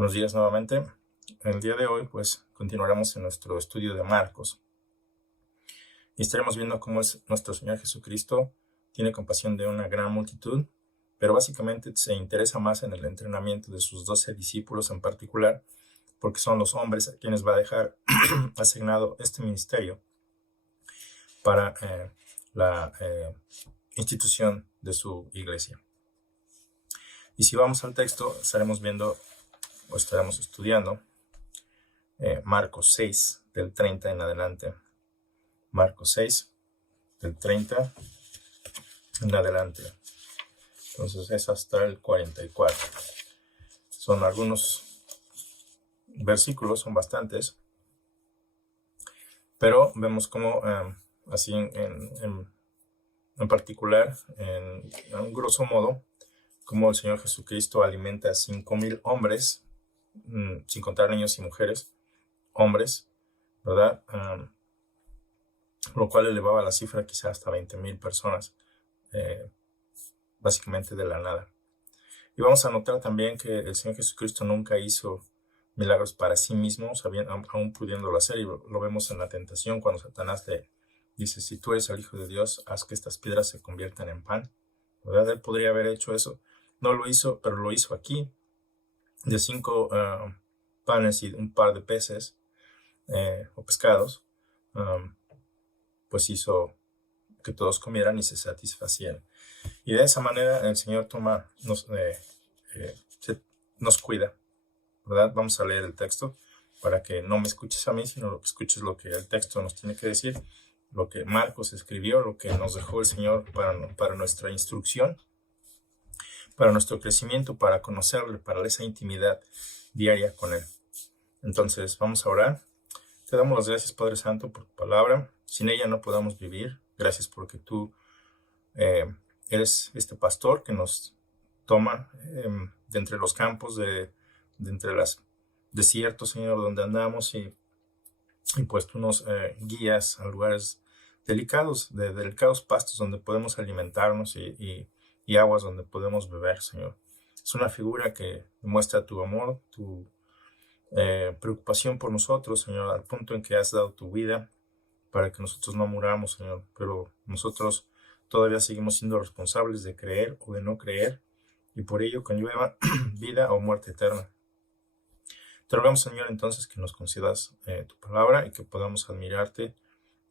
Buenos días nuevamente. El día de hoy, pues, continuaremos en nuestro estudio de Marcos. Y estaremos viendo cómo nuestro Señor Jesucristo tiene compasión de una gran multitud, pero básicamente se interesa más en el entrenamiento de sus 12 discípulos en particular, porque son los hombres a quienes va a dejar asignado este ministerio para la institución de su iglesia. Y si vamos al texto, estaremos viendo o estaremos estudiando Marcos 6, del 30 en adelante. Marcos 6, del 30 en adelante. Entonces es hasta el 44. Son algunos versículos, son bastantes, pero vemos cómo así en particular, en grosso modo, cómo el Señor Jesucristo alimenta a 5,000 hombres, sin contar niños y mujeres, hombres, ¿verdad? Lo cual elevaba la cifra quizá hasta 20,000 personas, básicamente de la nada. Y vamos a notar también que el Señor Jesucristo nunca hizo milagros para sí mismo, aún pudiéndolo hacer, y lo vemos en la tentación cuando Satanás le dice: si tú eres el Hijo de Dios, haz que estas piedras se conviertan en pan, ¿verdad? Él podría haber hecho eso, no lo hizo, pero lo hizo aquí, de 5 panes y un par de peces o pescados, pues hizo que todos comieran y se satisfacieran. Y de esa manera el Señor nos cuida, ¿verdad? Vamos a leer el texto para que no me escuches a mí, sino que escuches lo que el texto nos tiene que decir, lo que Marcos escribió, lo que nos dejó el Señor para nuestra instrucción, para nuestro crecimiento, para conocerle, para esa intimidad diaria con Él. Entonces vamos a orar. Te damos las gracias, Padre Santo, por tu palabra. Sin ella no podamos vivir. Gracias porque tú eres este pastor que nos toma de entre los campos, de entre los desiertos, Señor, donde andamos, y pues tú nos guías a lugares delicados, de delicados pastos donde podemos alimentarnos y aguas donde podemos beber, Señor. Es una figura que muestra tu amor, tu preocupación por nosotros, Señor, al punto en que has dado tu vida para que nosotros no muramos, Señor, pero nosotros todavía seguimos siendo responsables de creer o de no creer, y por ello conlleva vida o muerte eterna. Te rogamos, Señor, entonces que nos concedas tu palabra y que podamos admirarte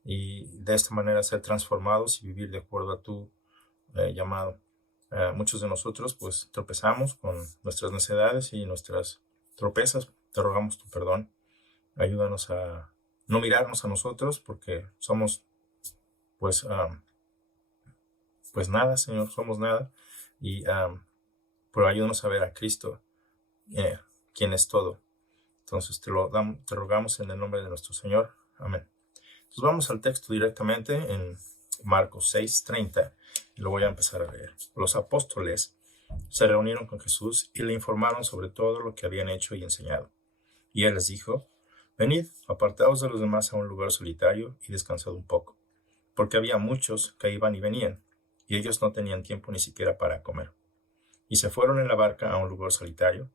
y de esta manera ser transformados y vivir de acuerdo a tu llamado. Muchos de nosotros pues tropezamos con nuestras necedades y nuestras tropezas. Te rogamos tu perdón. Ayúdanos a no mirarnos a nosotros porque somos pues nada, Señor, somos nada, y pero ayúdanos a ver a Cristo, quien es todo. Entonces te rogamos en el nombre de nuestro Señor. Amén. Entonces vamos al texto directamente en Marcos 6:30 y lo voy a empezar a leer. Los apóstoles se reunieron con Jesús y le informaron sobre todo lo que habían hecho y enseñado. Y él les dijo: venid, apartaos de los demás a un lugar solitario y descansad un poco, porque había muchos que iban y venían, y ellos no tenían tiempo ni siquiera para comer. Y se fueron en la barca a un lugar solitario,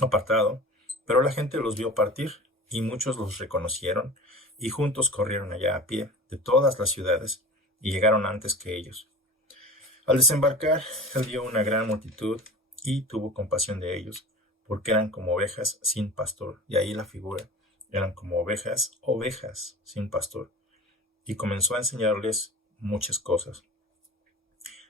apartado, pero la gente los vio partir, y muchos los reconocieron, y juntos corrieron allá a pie de todas las ciudades, y llegaron antes que ellos. Al desembarcar, él vio una gran multitud, y tuvo compasión de ellos, porque eran como ovejas sin pastor. Y ahí la figura, eran como ovejas sin pastor. Y comenzó a enseñarles muchas cosas.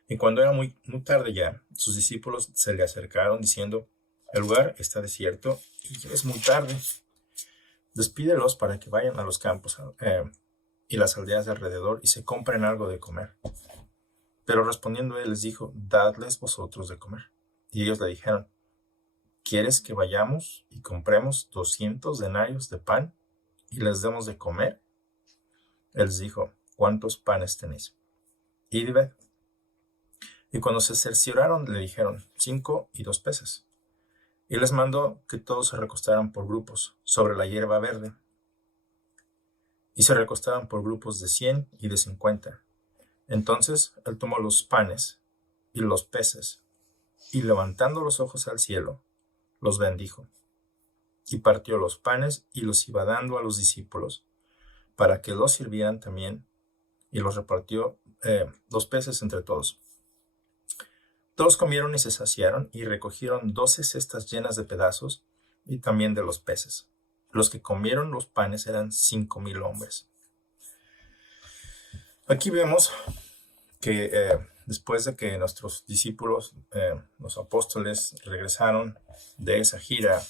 Y cuando era muy tarde ya, sus discípulos se le acercaron diciendo: el lugar está desierto y ya es muy tarde. Despídelos para que vayan a los campos y las aldeas de alrededor y se compren algo de comer. Pero respondiendo él les dijo: dadles vosotros de comer. Y ellos le dijeron: ¿quieres que vayamos y compremos 200 denarios de pan y les demos de comer? Él les dijo: ¿cuántos panes tenéis? Id y ved. Y cuando se cercioraron, le dijeron: 5 y 2 peces. Y les mandó que todos se recostaran por grupos sobre la hierba verde. Y se recostaban por grupos de 100 y de 50. Entonces él tomó los panes y los peces, y levantando los ojos al cielo, los bendijo, y partió los panes y los iba dando a los discípulos para que los sirvieran también, y los repartió los peces entre todos. Todos comieron y se saciaron y recogieron 12 cestas llenas de pedazos y también de los peces. Los que comieron los panes eran 5,000 hombres. Aquí vemos que después de que nuestros discípulos, los apóstoles, regresaron de esa gira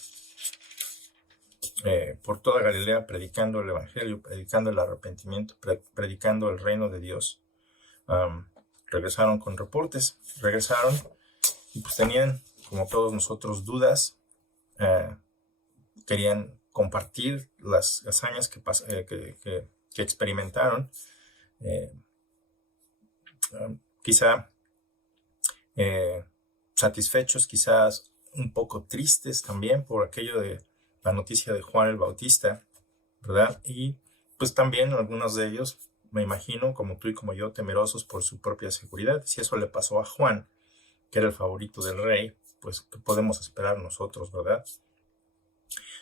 por toda Galilea, predicando el evangelio, predicando el arrepentimiento, predicando el reino de Dios, regresaron con reportes, regresaron y pues tenían, como todos nosotros, dudas, querían compartir las hazañas que experimentaron, quizá satisfechos, quizás un poco tristes también por aquello de la noticia de Juan el Bautista, ¿verdad? Y pues también algunos de ellos, me imagino, como tú y como yo, temerosos por su propia seguridad. Si eso le pasó a Juan, que era el favorito del rey, pues ¿qué podemos esperar nosotros, verdad?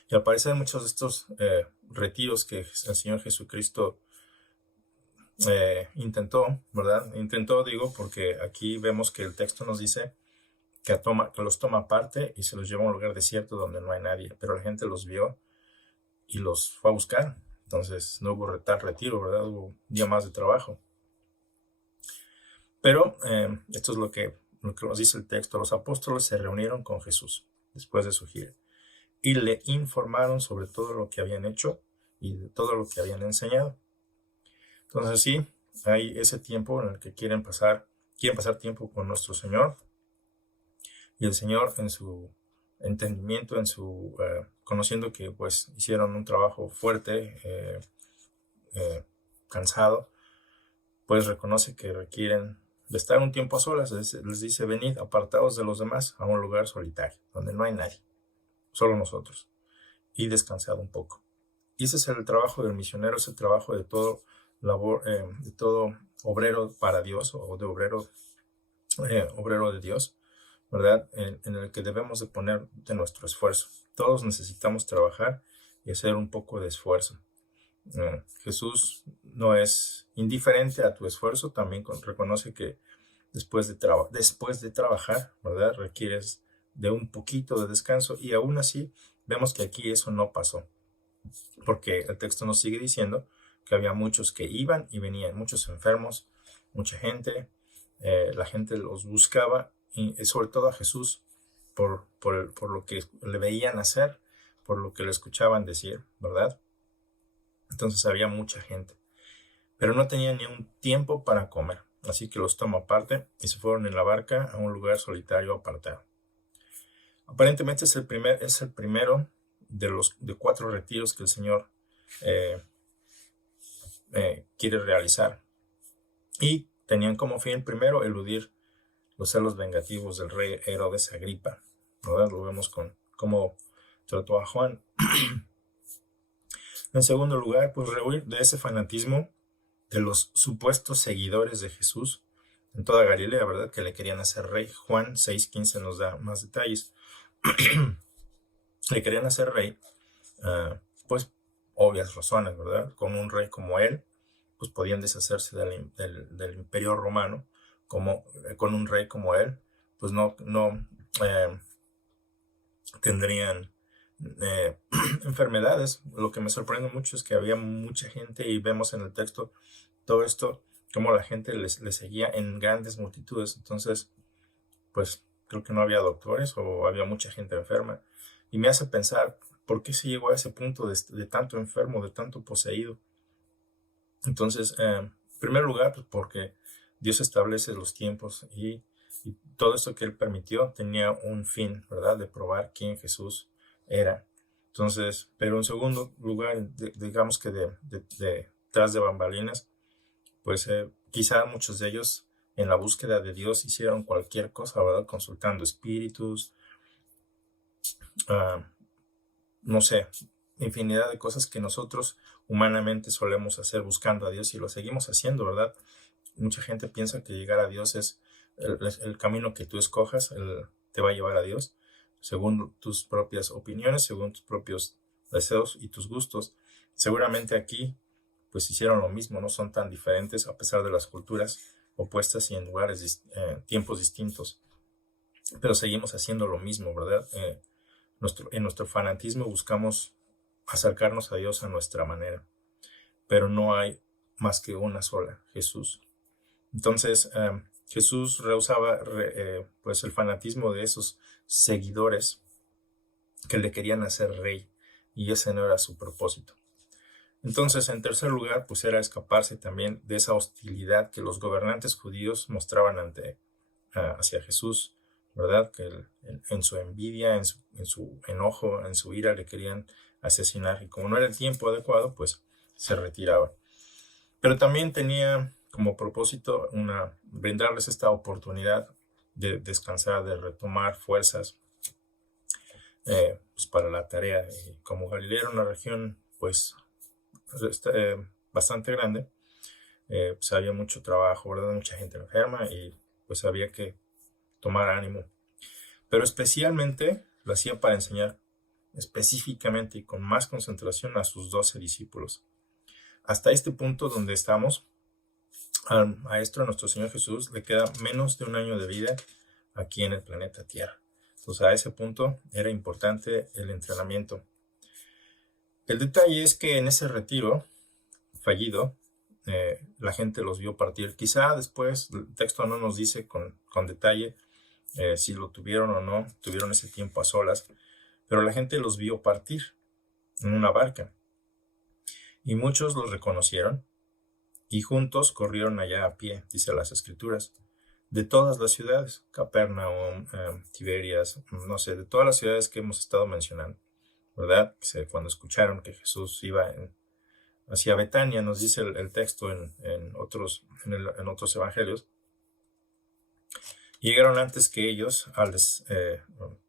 Y al parecer muchos de estos retiros que el Señor Jesucristo intentó, ¿verdad? Intentó, digo, porque aquí vemos que el texto nos dice que los toma aparte y se los lleva a un lugar desierto donde no hay nadie, pero la gente los vio y los fue a buscar. Entonces no hubo tal retiro, ¿verdad? Hubo un día más de trabajo. Pero esto es lo que nos dice el texto. Los apóstoles se reunieron con Jesús después de su gira y le informaron sobre todo lo que habían hecho y de todo lo que habían enseñado. Entonces sí, hay ese tiempo en el que quieren pasar tiempo con nuestro Señor, y el Señor, en su entendimiento, conociendo que pues hicieron un trabajo fuerte, cansado, pues reconoce que requieren de estar un tiempo a solas. Les dice: venid, apartaos de los demás a un lugar solitario, donde no hay nadie, solo nosotros, y descansad un poco. Y ese es el trabajo del misionero, es el trabajo de todo obrero para Dios, o de obrero de Dios, ¿verdad? En el que debemos de poner de nuestro esfuerzo. Todos necesitamos trabajar y hacer un poco de esfuerzo. Jesús no es indiferente a tu esfuerzo, también reconoce que después de trabajar, ¿verdad?, requieres de un poquito de descanso, y aún así vemos que aquí eso no pasó, porque el texto nos sigue diciendo que había muchos que iban y venían, muchos enfermos, mucha gente, la gente los buscaba, y sobre todo a Jesús, por lo que le veían hacer, por lo que le escuchaban decir, ¿verdad? Entonces había mucha gente, pero no tenían ni un tiempo para comer, así que los tomó aparte y se fueron en la barca a un lugar solitario apartado. Aparentemente es el primero de 4 retiros que el Señor quiere realizar, y tenían como fin primero eludir los celos vengativos del rey Herodes Agripa, ¿verdad? Lo vemos con cómo trató a Juan. En segundo lugar, pues rehuir de ese fanatismo de los supuestos seguidores de Jesús en toda Galilea, ¿verdad?, que le querían hacer rey. Juan 6:15 nos da más detalles. Le querían hacer rey, pues obvias razones, ¿verdad? Con un rey como él, pues podían deshacerse del imperio romano. Con un rey como él, pues no tendrían enfermedades. Lo que me sorprende mucho es que había mucha gente, y vemos en el texto todo esto, cómo la gente les seguía en grandes multitudes. Entonces, pues creo que no había doctores, o había mucha gente enferma, y me hace pensar, ¿por qué se llegó a ese punto de tanto enfermo, de tanto poseído? Entonces, en primer lugar, pues porque Dios establece los tiempos, y todo esto que Él permitió tenía un fin, ¿verdad?, de probar quién Jesús era. Entonces, pero en segundo lugar, digamos que detrás de bambalinas, pues quizá muchos de ellos en la búsqueda de Dios hicieron cualquier cosa, ¿verdad?, consultando espíritus, no sé, infinidad de cosas que nosotros humanamente solemos hacer buscando a Dios, y lo seguimos haciendo, ¿verdad? Mucha gente piensa que llegar a Dios es el camino que tú escojas, te va a llevar a Dios, según tus propias opiniones, según tus propios deseos y tus gustos. Seguramente aquí pues hicieron lo mismo, no son tan diferentes a pesar de las culturas opuestas y en lugares, tiempos distintos. Pero seguimos haciendo lo mismo, ¿verdad? En nuestro fanatismo buscamos acercarnos a Dios a nuestra manera, pero no hay más que una sola, Jesús. Entonces, Jesús rehusaba pues el fanatismo de esos seguidores que le querían hacer rey, y ese no era su propósito. Entonces, en tercer lugar, pues era escaparse también de esa hostilidad que los gobernantes judíos mostraban hacia Jesús, ¿verdad? Que en su envidia, en su enojo, en su ira le querían asesinar, y como no era el tiempo adecuado, pues se retiraba. Pero también tenía como propósito brindarles esta oportunidad de descansar, de retomar fuerzas pues para la tarea. Y como Galilea era una región pues bastante grande, pues había mucho trabajo, ¿verdad? Mucha gente enferma, y pues había que tomar ánimo. Pero especialmente lo hacía para enseñar específicamente y con más concentración a sus 12 discípulos. Hasta este punto donde estamos, al maestro, nuestro Señor Jesús, le queda menos de un año de vida aquí en el planeta Tierra. Entonces, a ese punto era importante el entrenamiento. El detalle es que en ese retiro fallido, la gente los vio partir. Quizá después, el texto no nos dice con detalle si lo tuvieron o no, tuvieron ese tiempo a solas, pero la gente los vio partir en una barca. Y muchos los reconocieron, y juntos corrieron allá a pie, dice las Escrituras, de todas las ciudades, Capernaum, Tiberias, no sé, de todas las ciudades que hemos estado mencionando, ¿verdad? Cuando escucharon que Jesús iba hacia Betania, nos dice el texto en otros evangelios, llegaron antes que ellos,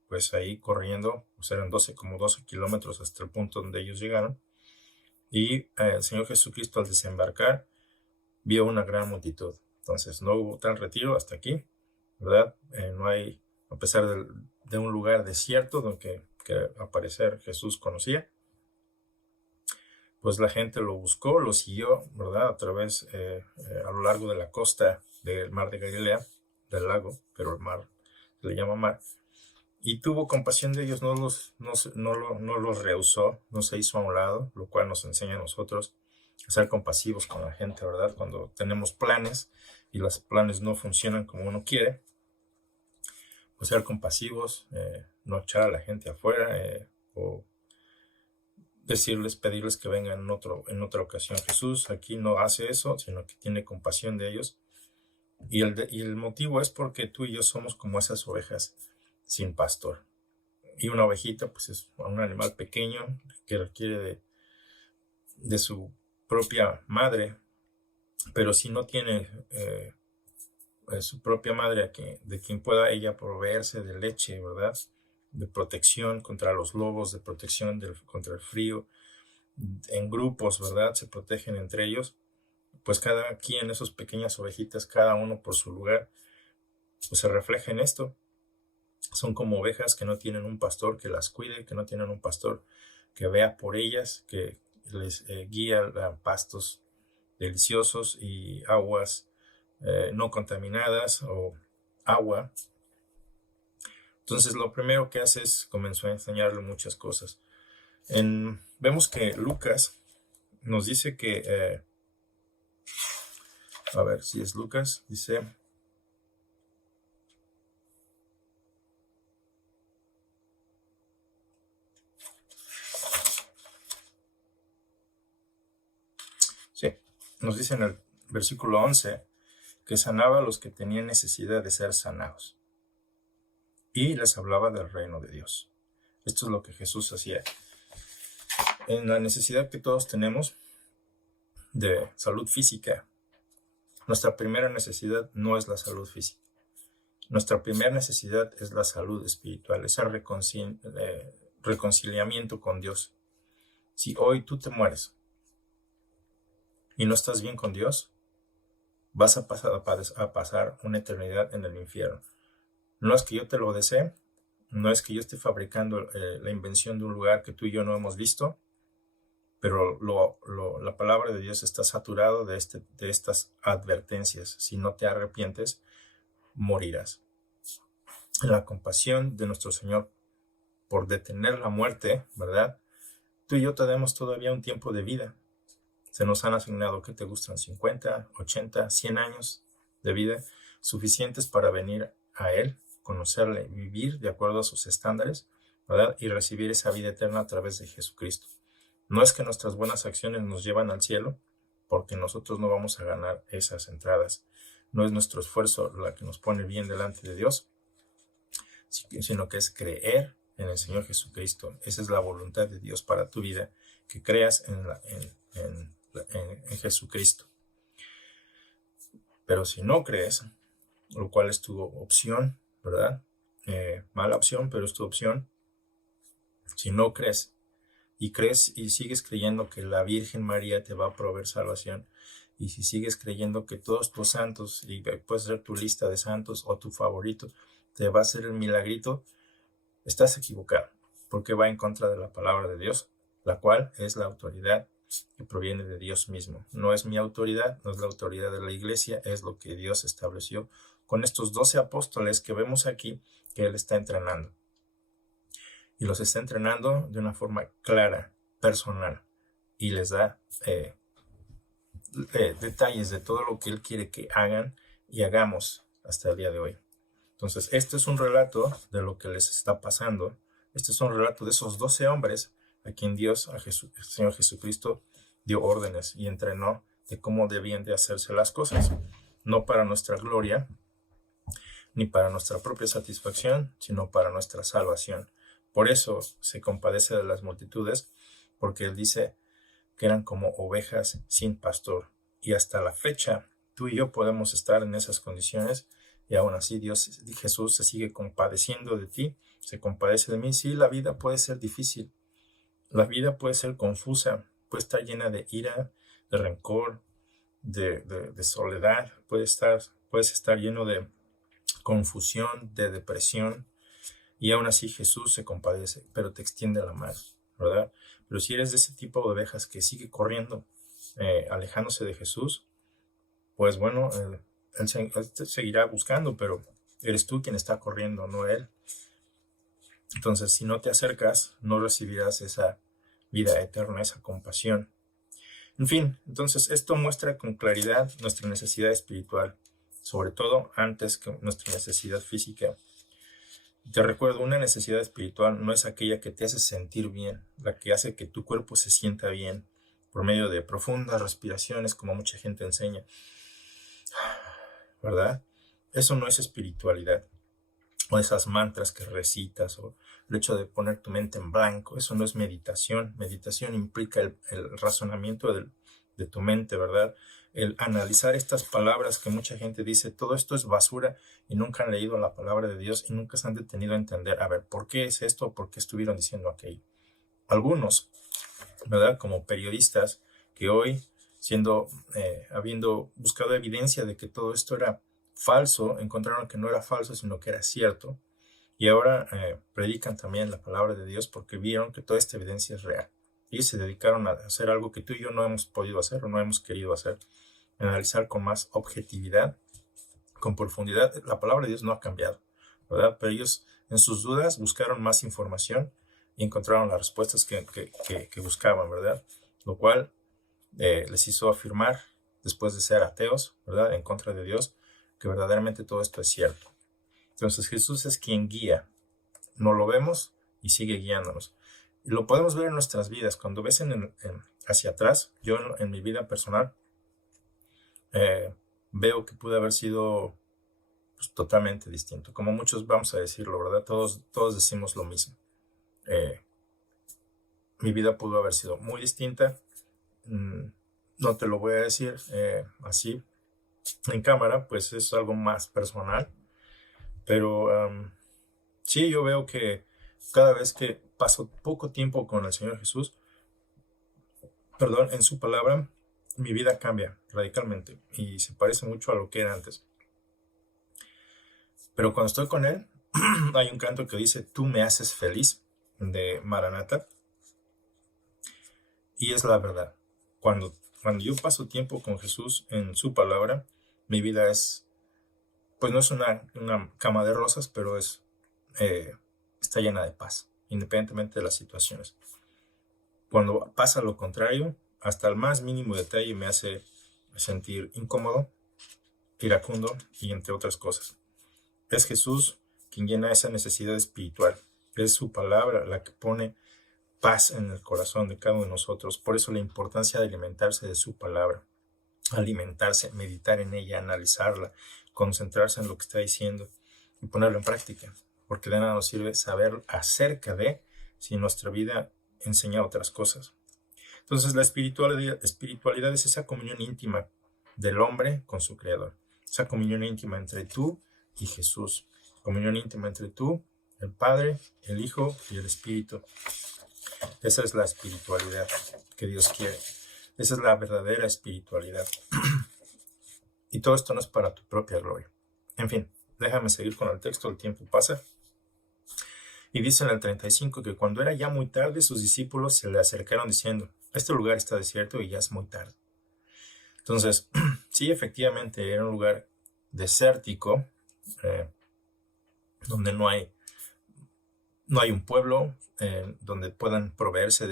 pues ahí corriendo, pues eran como 12 kilómetros hasta el punto donde ellos llegaron, y el Señor Jesucristo al desembarcar vio una gran multitud. Entonces no hubo tal retiro hasta aquí, ¿verdad? No hay, a pesar de un lugar desierto donde que al parecer Jesús conocía, pues la gente lo buscó, lo siguió, ¿verdad? A lo largo de la costa del mar de Galilea, del lago, pero el mar se le llama mar, y tuvo compasión de ellos, no los rehusó, no se hizo a un lado, lo cual nos enseña a nosotros a ser compasivos con la gente, ¿verdad? Cuando tenemos planes y los planes no funcionan como uno quiere, pues ser compasivos, no echar a la gente afuera, o pedirles que vengan en otra ocasión. Jesús aquí no hace eso, sino que tiene compasión de ellos. Y el motivo es porque tú y yo somos como esas ovejas sin pastor. Y una ovejita pues es un animal pequeño que requiere de su propia madre, pero si no tiene su propia madre de quien pueda ella proveerse de leche, ¿verdad? De protección contra los lobos, de protección contra el frío, en grupos, ¿verdad? Se protegen entre ellos. Pues cada quien, esas pequeñas ovejitas, cada uno por su lugar, pues se refleja en esto. Son como ovejas que no tienen un pastor que las cuide, que no tienen un pastor que vea por ellas, que les guía a pastos deliciosos y aguas no contaminadas o agua. Entonces lo primero que hace es comenzó a enseñarle muchas cosas. Vemos que Lucas nos dice que, a ver si es Lucas, dice... Sí, nos dice en el versículo 11 que sanaba a los que tenían necesidad de ser sanados y les hablaba del reino de Dios. Esto es lo que Jesús hacía. En la necesidad que todos tenemos de salud física, nuestra primera necesidad no es la salud física. Nuestra primera necesidad es la salud espiritual, ese reconciliamiento con Dios. Si hoy tú te mueres y no estás bien con Dios, vas a pasar una eternidad en el infierno. No es que yo te lo desee, No es que yo esté fabricando la invención de un lugar que tú y yo no hemos visto, pero la palabra de Dios está saturado de estas advertencias. Si no te arrepientes, morirás. La compasión de nuestro Señor por detener la muerte, ¿verdad? Tú y yo tenemos todavía un tiempo de vida. Se nos han asignado, ¿qué te gustan? 50, 80, 100 años de vida, suficientes para venir a Él, conocerle, vivir de acuerdo a sus estándares, ¿verdad? Y recibir esa vida eterna a través de Jesucristo. No es que nuestras buenas acciones nos llevan al cielo, porque nosotros no vamos a ganar esas entradas. No es nuestro esfuerzo la que nos pone bien delante de Dios, sino que es creer en el Señor Jesucristo. Esa es la voluntad de Dios para tu vida, que creas en Jesucristo. Pero si no crees, lo cual es tu opción, ¿verdad? Mala opción, pero es tu opción. Si no crees y sigues creyendo que la Virgen María te va a proveer salvación, y si sigues creyendo que todos tus santos, y puedes ser tu lista de santos o tu favorito, te va a hacer el milagrito, estás equivocado, porque va en contra de la palabra de Dios, la cual es la autoridad que proviene de Dios mismo. No es mi autoridad, no es la autoridad de la iglesia, es lo que Dios estableció con estos 12 apóstoles que vemos aquí que Él está entrenando. Y los está entrenando de una forma clara, personal, y les da detalles de todo lo que Él quiere que hagan y hagamos hasta el día de hoy. Entonces, este es un relato de lo que les está pasando. Este es un relato de esos 12 hombres a quien Dios, el Señor Jesucristo, dio órdenes y entrenó de cómo debían de hacerse las cosas. No para nuestra gloria, ni para nuestra propia satisfacción, sino para nuestra salvación. Por eso se compadece de las multitudes, porque Él dice que eran como ovejas sin pastor. Y hasta la fecha, tú y yo podemos estar en esas condiciones, y aún así Jesús se sigue compadeciendo de ti, se compadece de mí. Sí, la vida puede ser difícil, la vida puede ser confusa, puede estar llena de ira, de rencor, de soledad, puedes estar lleno de confusión, de depresión, y aún así Jesús se compadece, pero te extiende la mano, ¿verdad? Pero si eres de ese tipo de ovejas que sigue corriendo, alejándose de Jesús, pues bueno, Él te seguirá buscando, pero eres tú quien está corriendo, no Él. Entonces, si no te acercas, no recibirás esa vida eterna, esa compasión. En fin, entonces esto muestra con claridad nuestra necesidad espiritual, sobre todo antes que nuestra necesidad física. Te recuerdo, una necesidad espiritual no es aquella que te hace sentir bien, la que hace que tu cuerpo se sienta bien por medio de profundas respiraciones, como mucha gente enseña, ¿verdad? Eso no es espiritualidad. O esas mantras que recitas, o el hecho de poner tu mente en blanco, eso no es meditación. Meditación implica el razonamiento de tu mente, ¿verdad? El analizar estas palabras que mucha gente dice, todo esto es basura, y nunca han leído la palabra de Dios y nunca se han detenido a entender, a ver, ¿por qué es esto? ¿Por qué estuvieron diciendo aquello? Algunos, ¿verdad? Como periodistas que hoy, habiendo buscado evidencia de que todo esto era falso, encontraron que no era falso, sino que era cierto. Y ahora predican también la palabra de Dios porque vieron que toda esta evidencia es real. Y se dedicaron a hacer algo que tú y yo no hemos podido hacer o no hemos querido hacer. Analizar con más objetividad, con profundidad. La palabra de Dios no ha cambiado, ¿verdad? Pero ellos en sus dudas buscaron más información y encontraron las respuestas que buscaban, ¿verdad? Lo cual les hizo afirmar, después de ser ateos, ¿verdad? En contra de Dios, que verdaderamente todo esto es cierto. Entonces Jesús es quien guía. No lo vemos y sigue guiándonos. Y lo podemos ver en nuestras vidas. Cuando ves hacia atrás, yo en mi vida personal, veo que pude haber sido pues, totalmente distinto. Como muchos vamos a decirlo, ¿verdad? Todos decimos lo mismo. Mi vida pudo haber sido muy distinta. No te lo voy a decir así en cámara, pues es algo más personal. Pero sí, yo veo que cada vez que paso poco tiempo con el Señor Jesús, en su palabra, mi vida cambia radicalmente y se parece mucho a lo que era antes. Pero cuando estoy con Él, hay un canto que dice, tú me haces feliz, de Maranata, y es la verdad. Cuando yo paso tiempo con Jesús en su palabra, mi vida pues no es una cama de rosas, pero está llena de paz, independientemente de las situaciones. Cuando pasa lo contrario, hasta el más mínimo detalle me hace sentir incómodo, iracundo y entre otras cosas. Es Jesús quien llena esa necesidad espiritual. Es su palabra la que pone paz en el corazón de cada uno de nosotros. Por eso la importancia de alimentarse de su palabra. Alimentarse, meditar en ella, analizarla, concentrarse en lo que está diciendo y ponerlo en práctica. Porque de nada nos sirve saber acerca de si nuestra vida enseña otras cosas. Entonces la espiritualidad es esa comunión íntima del hombre con su Creador. Esa comunión íntima entre tú y Jesús. Comunión íntima entre tú, el Padre, el Hijo y el Espíritu. Esa es la espiritualidad que Dios quiere. Esa es la verdadera espiritualidad. Y todo esto no es para tu propia gloria. En fin, déjame seguir con el texto, el tiempo pasa. Y dice en el 35 que cuando era ya muy tarde, sus discípulos se le acercaron diciendo, este lugar está desierto y ya es muy tarde. Entonces, sí, efectivamente, era un lugar desértico, donde no hay un pueblo donde puedan proveerse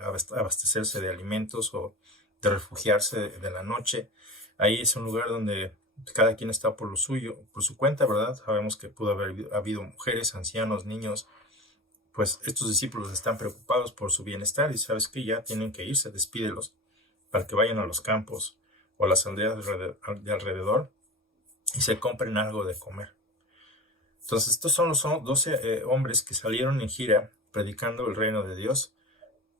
abastecerse de alimentos o de refugiarse de la noche. Ahí es un lugar donde cada quien está por lo suyo, por su cuenta, ¿verdad? Sabemos que pudo haber habido mujeres, ancianos, niños. Pues estos discípulos están preocupados por su bienestar y sabes que ya tienen que irse, despídelos para que vayan a los campos o a las aldeas de alrededor y se compren algo de comer. Entonces estos son los 12 hombres que salieron en gira predicando el reino de Dios,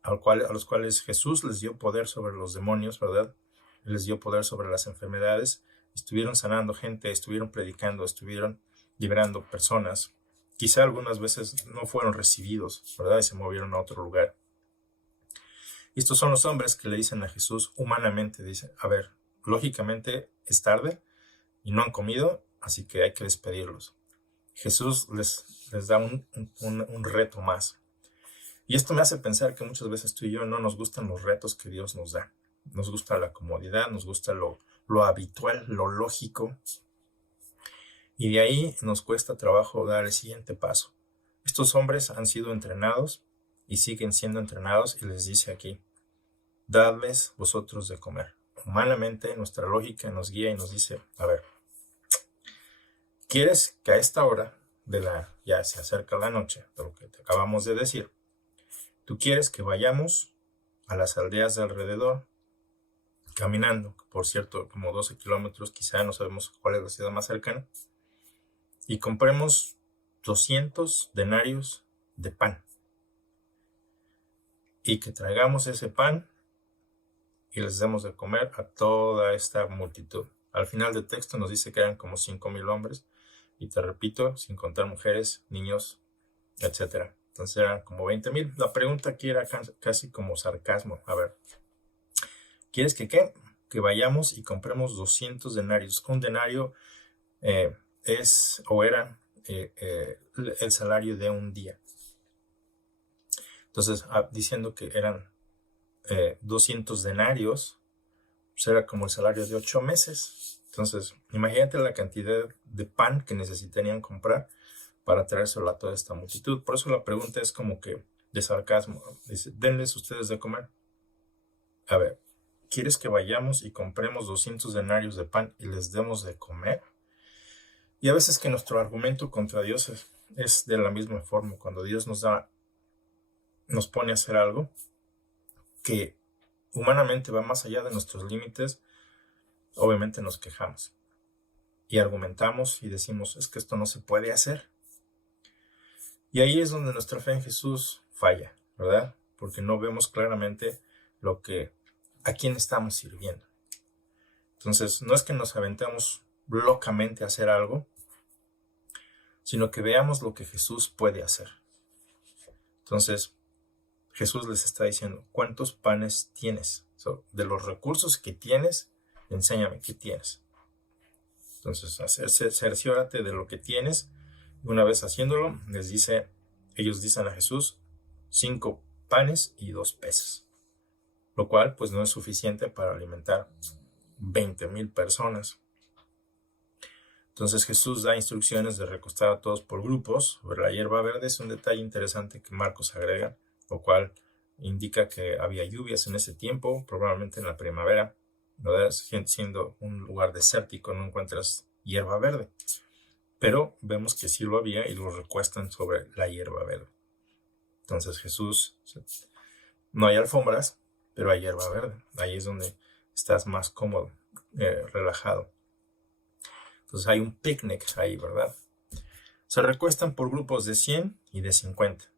a los cuales Jesús les dio poder sobre los demonios, ¿verdad? Les dio poder sobre las enfermedades, estuvieron sanando gente, estuvieron predicando, estuvieron liberando personas. Quizá algunas veces no fueron recibidos, ¿verdad? Y se movieron a otro lugar. Y estos son los hombres que le dicen a Jesús humanamente, dicen, a ver, lógicamente es tarde y no han comido, así que hay que despedirlos. Jesús les da un reto más. Y esto me hace pensar que muchas veces tú y yo no nos gustan los retos que Dios nos da. Nos gusta la comodidad, nos gusta lo habitual, lo lógico. Y de ahí nos cuesta trabajo dar el siguiente paso. Estos hombres han sido entrenados y siguen siendo entrenados y les dice aquí, dadles vosotros de comer. Humanamente nuestra lógica nos guía y nos dice, a ver, ¿quieres que a esta hora ya se acerca la noche, de lo que te acabamos de decir? ¿Tú quieres que vayamos a las aldeas de alrededor caminando? Por cierto, como 12 kilómetros, quizá no sabemos cuál es la ciudad más cercana. Y compremos 200 denarios de pan. Y que traigamos ese pan y les demos de comer a toda esta multitud. Al final del texto nos dice que eran como 5,000 hombres. Y te repito, sin contar mujeres, niños, etc. Entonces eran como 20,000. La pregunta aquí era casi como sarcasmo. A ver, ¿quieres que qué? Que vayamos y compremos 200 denarios. Un denario era el salario de un día. Entonces, diciendo que eran 200 denarios, pues era como el salario de 8 meses. Entonces, imagínate la cantidad de pan que necesitarían comprar para traérselo a toda esta multitud. Por eso la pregunta es como que de sarcasmo. Dice, denles ustedes de comer. A ver, ¿quieres que vayamos y compremos 200 denarios de pan y les demos de comer? Y a veces que nuestro argumento contra Dios es de la misma forma. Cuando Dios nos pone a hacer algo que humanamente va más allá de nuestros límites, obviamente nos quejamos y argumentamos y decimos, es que esto no se puede hacer. Y ahí es donde nuestra fe en Jesús falla, ¿verdad? Porque no vemos claramente a quién estamos sirviendo. Entonces, no es que nos aventemos locamente a hacer algo, sino que veamos lo que Jesús puede hacer. Entonces, Jesús les está diciendo, ¿cuántos panes tienes? De los recursos que tienes, enséñame qué tienes. Entonces, cerciórate de lo que tienes Una vez haciéndolo, ellos dicen a Jesús, 5 panes y 2 peces, lo cual pues no es suficiente para alimentar 20,000 personas. Entonces Jesús da instrucciones de recostar a todos por grupos sobre la hierba verde. Es un detalle interesante que Marcos agrega, lo cual indica que había lluvias en ese tiempo, probablemente en la primavera, ¿verdad? Siendo un lugar desértico, no encuentras hierba verde. Pero vemos que sí lo había y lo recuestan sobre la hierba verde. Entonces Jesús, no hay alfombras, pero hay hierba verde. Ahí es donde estás más cómodo, relajado. Entonces hay un picnic ahí, ¿verdad? Se recuestan por grupos de 100 y de 50.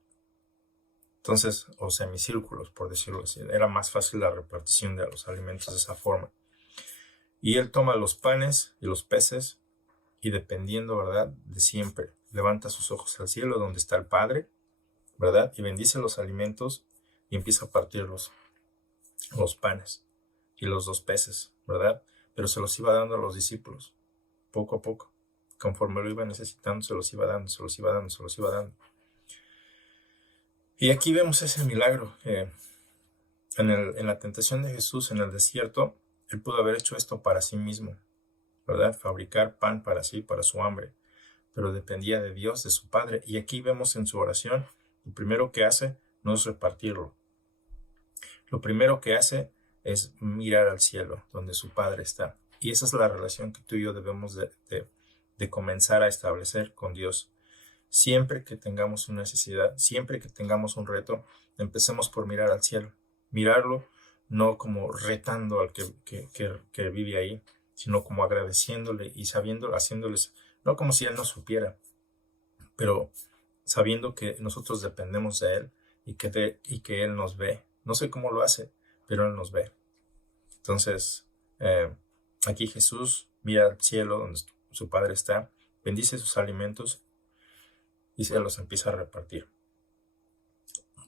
Entonces, o semicírculos, por decirlo así. Era más fácil la repartición de los alimentos de esa forma. Y él toma los panes y los peces y dependiendo, ¿verdad? De siempre, levanta sus ojos al cielo donde está el Padre, ¿verdad? Y bendice los alimentos y empieza a partir los panes y los 2 peces, ¿verdad? Pero se los iba dando a los discípulos, poco a poco. Conforme lo iba necesitando, se los iba dando, se los iba dando, se los iba dando. Y aquí vemos ese milagro. En la tentación de Jesús en el desierto, él pudo haber hecho esto para sí mismo, ¿verdad? Fabricar pan para sí, para su hambre. Pero dependía de Dios, de su Padre. Y aquí vemos en su oración, lo primero que hace no es repartirlo. Lo primero que hace es mirar al cielo, donde su Padre está. Y esa es la relación que tú y yo debemos de comenzar a establecer con Dios. Siempre que tengamos una necesidad, siempre que tengamos un reto, empecemos por mirar al cielo. Mirarlo no como retando al que vive ahí, sino como agradeciéndole y sabiendo, haciéndoles, no como si Él no supiera, pero sabiendo que nosotros dependemos de Él y que Él nos ve. No sé cómo lo hace, pero Él nos ve. Entonces, aquí Jesús mira al cielo donde su Padre está, bendice sus alimentos y se los empieza a repartir.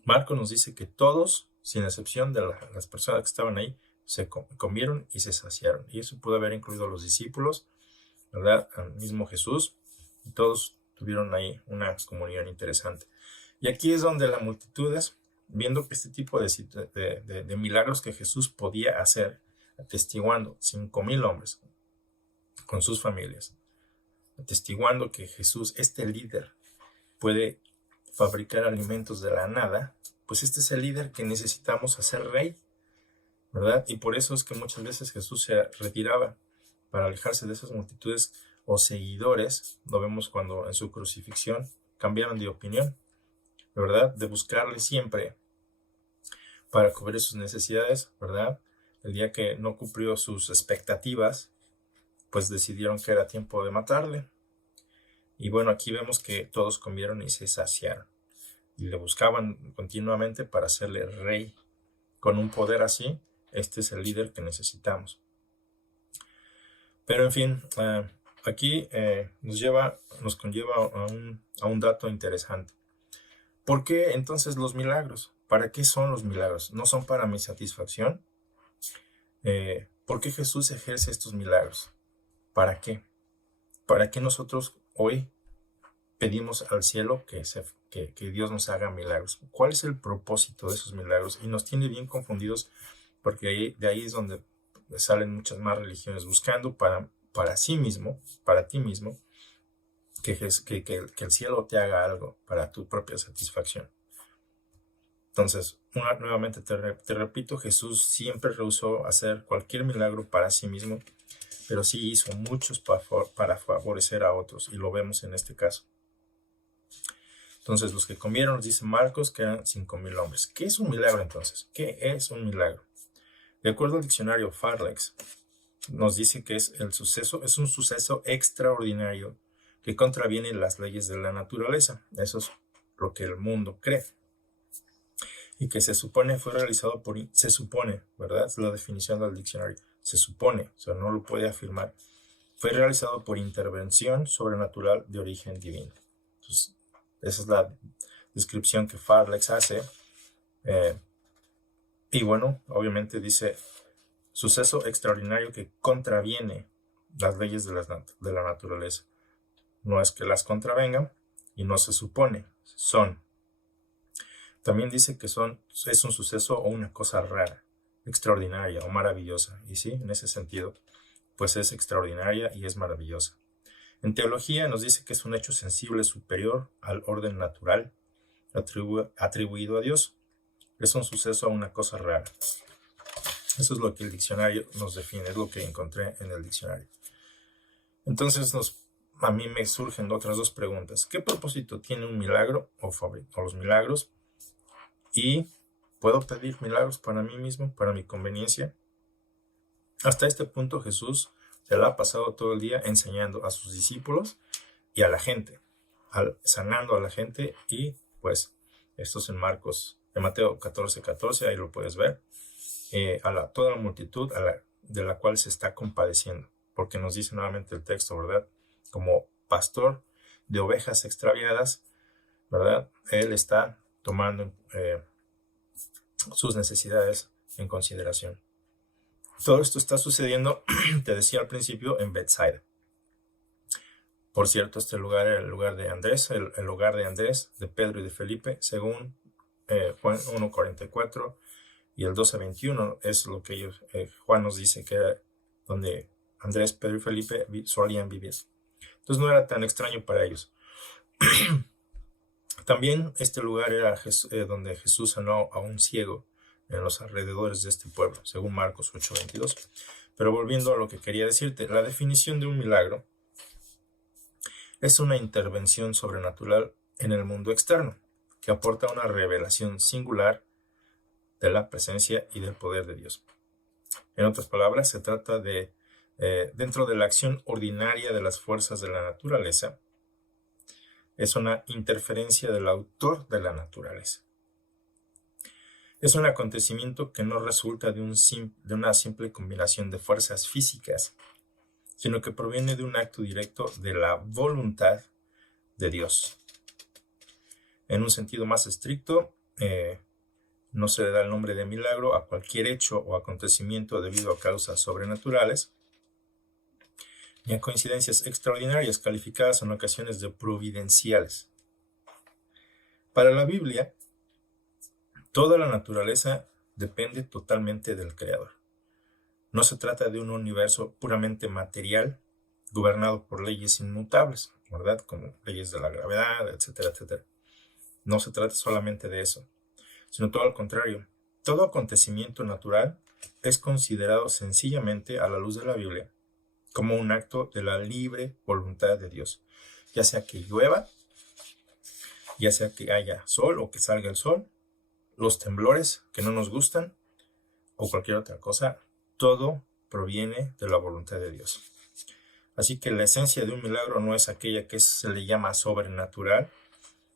Marcos nos dice que todos, sin excepción de las personas que estaban ahí, se comieron y se saciaron. Y eso pudo haber incluido a los discípulos, ¿verdad? Al mismo Jesús. Y todos tuvieron ahí una comunión interesante. Y aquí es donde las multitudes, viendo que este tipo de milagros que Jesús podía hacer, atestiguando 5,000 hombres con sus familias, atestiguando que Jesús, este líder, puede fabricar alimentos de la nada, pues este es el líder que necesitamos hacer rey, ¿verdad? Y por eso es que muchas veces Jesús se retiraba para alejarse de esas multitudes o seguidores. Lo vemos cuando en su crucifixión cambiaron de opinión, ¿verdad? De buscarle siempre para cubrir sus necesidades, ¿verdad? El día que no cumplió sus expectativas, pues decidieron que era tiempo de matarle. Y bueno, aquí vemos que todos comieron y se saciaron. Y le buscaban continuamente para hacerle rey. Con un poder así, este es el líder que necesitamos. Pero en fin, aquí nos conlleva a un dato interesante. ¿Por qué entonces los milagros? ¿Para qué son los milagros? ¿No son para mi satisfacción? ¿Por qué Jesús ejerce estos milagros? ¿Para qué? ¿Para qué nosotros hoy pedimos al cielo que Dios nos haga milagros? ¿Cuál es el propósito de esos milagros? Y nos tiene bien confundidos porque de ahí es donde salen muchas más religiones buscando para sí mismo, para ti mismo, que el cielo te haga algo para tu propia satisfacción. Entonces, nuevamente te repito, Jesús siempre rehusó hacer cualquier milagro para sí mismo, pero sí hizo muchos para favorecer a otros, y lo vemos en este caso. Entonces, los que comieron, nos dice Marcos, que eran 5,000 hombres. ¿Qué es un milagro entonces? ¿Qué es un milagro? De acuerdo al diccionario Farlex, nos dice que es un suceso extraordinario que contraviene las leyes de la naturaleza. Eso es lo que el mundo cree. Y que se supone fue realizado se supone, ¿verdad? Es la definición del diccionario. Se supone, o sea, no lo puede afirmar. Fue realizado por intervención sobrenatural de origen divino. Entonces, esa es la descripción que Farlex hace. Y bueno, obviamente dice suceso extraordinario que contraviene las leyes de la naturaleza. No es que las contravengan, y no se supone, son. También dice que es un suceso o una cosa rara, extraordinaria o maravillosa. Y sí, en ese sentido, pues es extraordinaria y es maravillosa. En teología nos dice que es un hecho sensible superior al orden natural atribuido a Dios. Es un suceso o una cosa rara. Eso es lo que el diccionario nos define, es lo que encontré en el diccionario. Entonces a mí me surgen otras dos preguntas. ¿Qué propósito tiene un milagro o los milagros? ¿Y puedo pedir milagros para mí mismo, para mi conveniencia? Hasta este punto Jesús se la ha pasado todo el día enseñando a sus discípulos y a la gente, sanando a la gente, y pues esto es en Mateo 14:14, ahí lo puedes ver, toda la multitud de la cual se está compadeciendo, porque nos dice nuevamente el texto, ¿verdad? Como pastor de ovejas extraviadas, ¿verdad? Él está tomando sus necesidades en consideración. Todo esto está sucediendo, te decía al principio, en Bethsaida. Por cierto, este lugar era el lugar de Andrés, el hogar de Andrés, de Pedro y de Felipe, según Juan 1:44 y el 12:21, es lo que Juan nos dice que era donde Andrés, Pedro y Felipe solían vivir. Entonces no era tan extraño para ellos. También este lugar era donde Jesús sanó a un ciego en los alrededores de este pueblo, según Marcos 8:22. Pero volviendo a lo que quería decirte, la definición de un milagro es una intervención sobrenatural en el mundo externo, que aporta una revelación singular de la presencia y del poder de Dios. En otras palabras, se trata de, dentro de la acción ordinaria de las fuerzas de la naturaleza, es una interferencia del autor de la naturaleza. Es un acontecimiento que no resulta de una simple combinación de fuerzas físicas, sino que proviene de un acto directo de la voluntad de Dios. En un sentido más estricto, no se le da el nombre de milagro a cualquier hecho o acontecimiento debido a causas sobrenaturales y a coincidencias extraordinarias calificadas en ocasiones de providenciales. Para la Biblia, toda la naturaleza depende totalmente del Creador. No se trata de un universo puramente material, gobernado por leyes inmutables, ¿verdad? Como leyes de la gravedad, etcétera, etcétera. No se trata solamente de eso, sino todo al contrario. Todo acontecimiento natural es considerado sencillamente, a la luz de la Biblia, como un acto de la libre voluntad de Dios. Ya sea que llueva, ya sea que haya sol o que salga el sol, los temblores que no nos gustan o cualquier otra cosa, todo proviene de la voluntad de Dios. Así que la esencia de un milagro no es aquella que se le llama sobrenatural,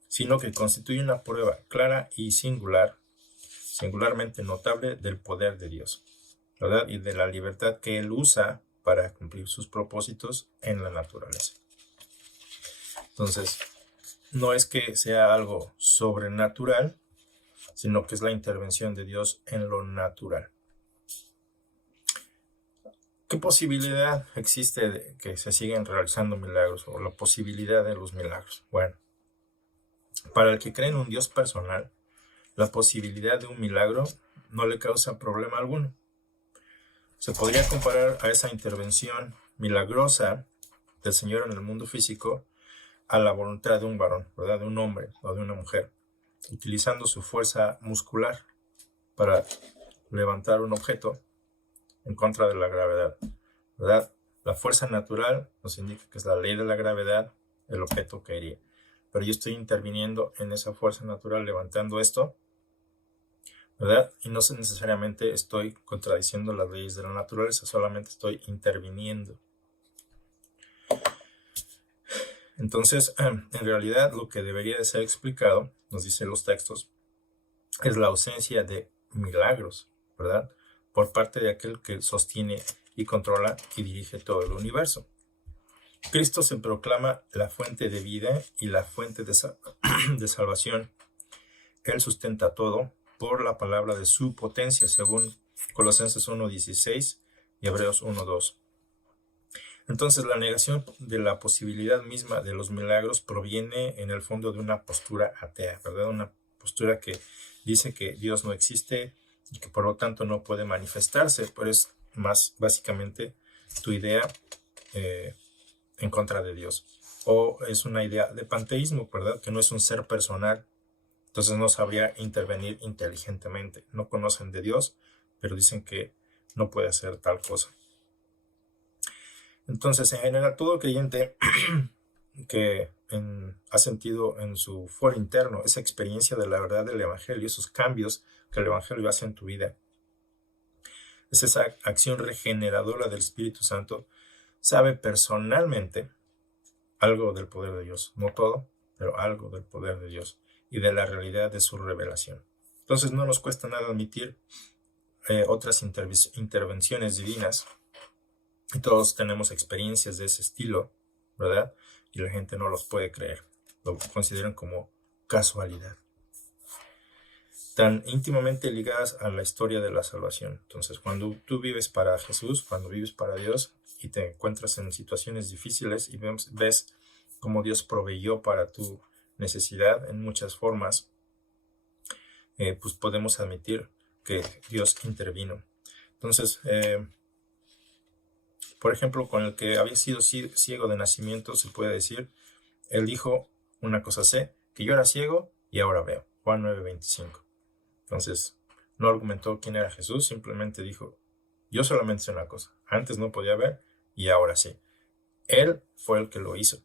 sino que constituye una prueba clara y singularmente notable del poder de Dios, ¿verdad? Y de la libertad que Él usa para cumplir sus propósitos en la naturaleza. Entonces, no es que sea algo sobrenatural, sino que es la intervención de Dios en lo natural. ¿Qué posibilidad existe de que se sigan realizando milagros, o la posibilidad de los milagros? Bueno, para el que cree en un Dios personal, la posibilidad de un milagro no le causa problema alguno. Se podría comparar a esa intervención milagrosa del Señor en el mundo físico a la voluntad de un varón, ¿verdad? De un hombre o de una mujer, utilizando su fuerza muscular para levantar un objeto en contra de la gravedad, ¿verdad? La fuerza natural nos indica que es la ley de la gravedad, el objeto caería. Pero yo estoy interviniendo en esa fuerza natural levantando esto, ¿verdad? Y no necesariamente estoy contradiciendo las leyes de la naturaleza, solamente estoy interviniendo. Entonces, en realidad, lo que debería de ser explicado, nos dicen los textos, es la ausencia de milagros, ¿verdad? Por parte de aquel que sostiene y controla y dirige todo el universo. Cristo se proclama la fuente de vida y la fuente de salvación. Él sustenta todo por la palabra de su potencia, según Colosenses 1:16 y Hebreos 1:2. Entonces, la negación de la posibilidad misma de los milagros proviene en el fondo de una postura atea, ¿verdad? Una postura que dice que Dios no existe y que por lo tanto no puede manifestarse, pero es más básicamente tu idea en contra de Dios. O es una idea de panteísmo, ¿verdad? Que no es un ser personal, entonces no sabría intervenir inteligentemente. No conocen de Dios, pero dicen que no puede hacer tal cosa. Entonces, en general, todo creyente que ha sentido en su foro interno esa experiencia de la verdad del Evangelio, esos cambios que el Evangelio hace en tu vida, es esa acción regeneradora del Espíritu Santo, sabe personalmente algo del poder de Dios. No todo, pero algo del poder de Dios y de la realidad de su revelación. Entonces no nos cuesta nada admitir otras intervenciones divinas. Y todos tenemos experiencias de ese estilo, ¿verdad? Y la gente no los puede creer. Lo consideran como casualidad. Tan íntimamente ligadas a la historia de la salvación. Entonces, cuando tú vives para Jesús, cuando vives para Dios y te encuentras en situaciones difíciles y ves cómo Dios proveyó para tu necesidad en muchas formas, pues podemos admitir que Dios intervino. Entonces, por ejemplo, con el que había sido ciego de nacimiento, se puede decir, él dijo, una cosa sé, que yo era ciego y ahora veo. Juan 9:25. Entonces, no argumentó quién era Jesús, simplemente dijo, yo solamente sé una cosa, antes no podía ver y ahora sí. Él fue el que lo hizo.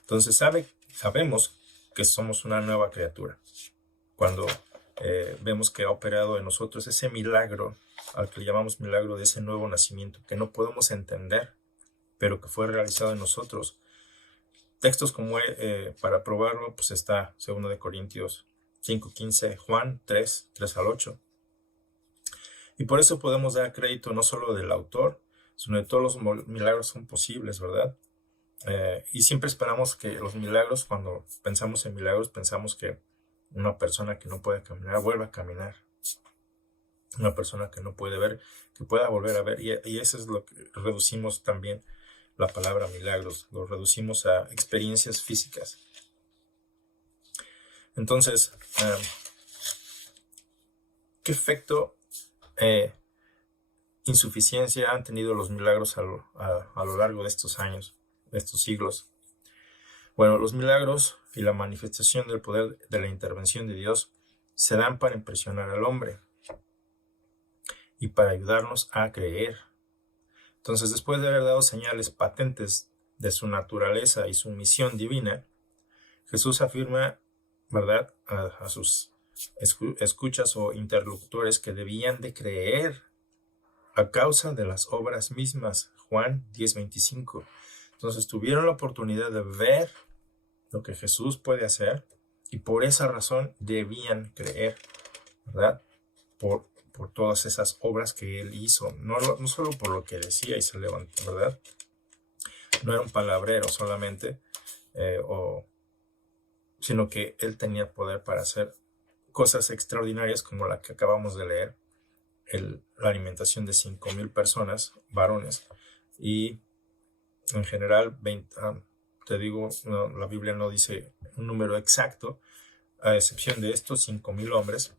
Entonces, sabemos que somos una nueva criatura. Cuando vemos que ha operado en nosotros ese milagro, al que le llamamos milagro de ese nuevo nacimiento, que no podemos entender, pero que fue realizado en nosotros. Textos como para probarlo, pues está 2 Corintios 5:15, Juan 3:3-8. Y por eso podemos dar crédito no solo del autor, sino de todos los milagros son posibles, ¿verdad? Y siempre esperamos que los milagros, cuando pensamos en milagros, pensamos que una persona que no puede caminar vuelva a caminar. Una persona que no puede ver, que pueda volver a ver. Y eso es lo que reducimos también la palabra milagros. Lo reducimos a experiencias físicas. Entonces, ¿qué efecto insuficiencia han tenido los milagros a lo largo de estos años, de estos siglos? Bueno, los milagros y la manifestación del poder de la intervención de Dios se dan para impresionar al hombre y para ayudarnos a creer. Entonces, después de haber dado señales patentes de su naturaleza y su misión divina, Jesús afirma, ¿verdad?, a sus escuchas o interlocutores que debían de creer a causa de las obras mismas. Juan 10:25. Entonces tuvieron la oportunidad de ver lo que Jesús puede hacer y por esa razón debían creer, ¿verdad? Por todas esas obras que él hizo, no solo por lo que decía y se levantó, ¿verdad? No era un palabrero solamente, sino que él tenía poder para hacer cosas extraordinarias como la que acabamos de leer, la alimentación de 5,000 personas, varones, y en general, te digo, la Biblia no dice un número exacto, a excepción de estos 5,000 hombres,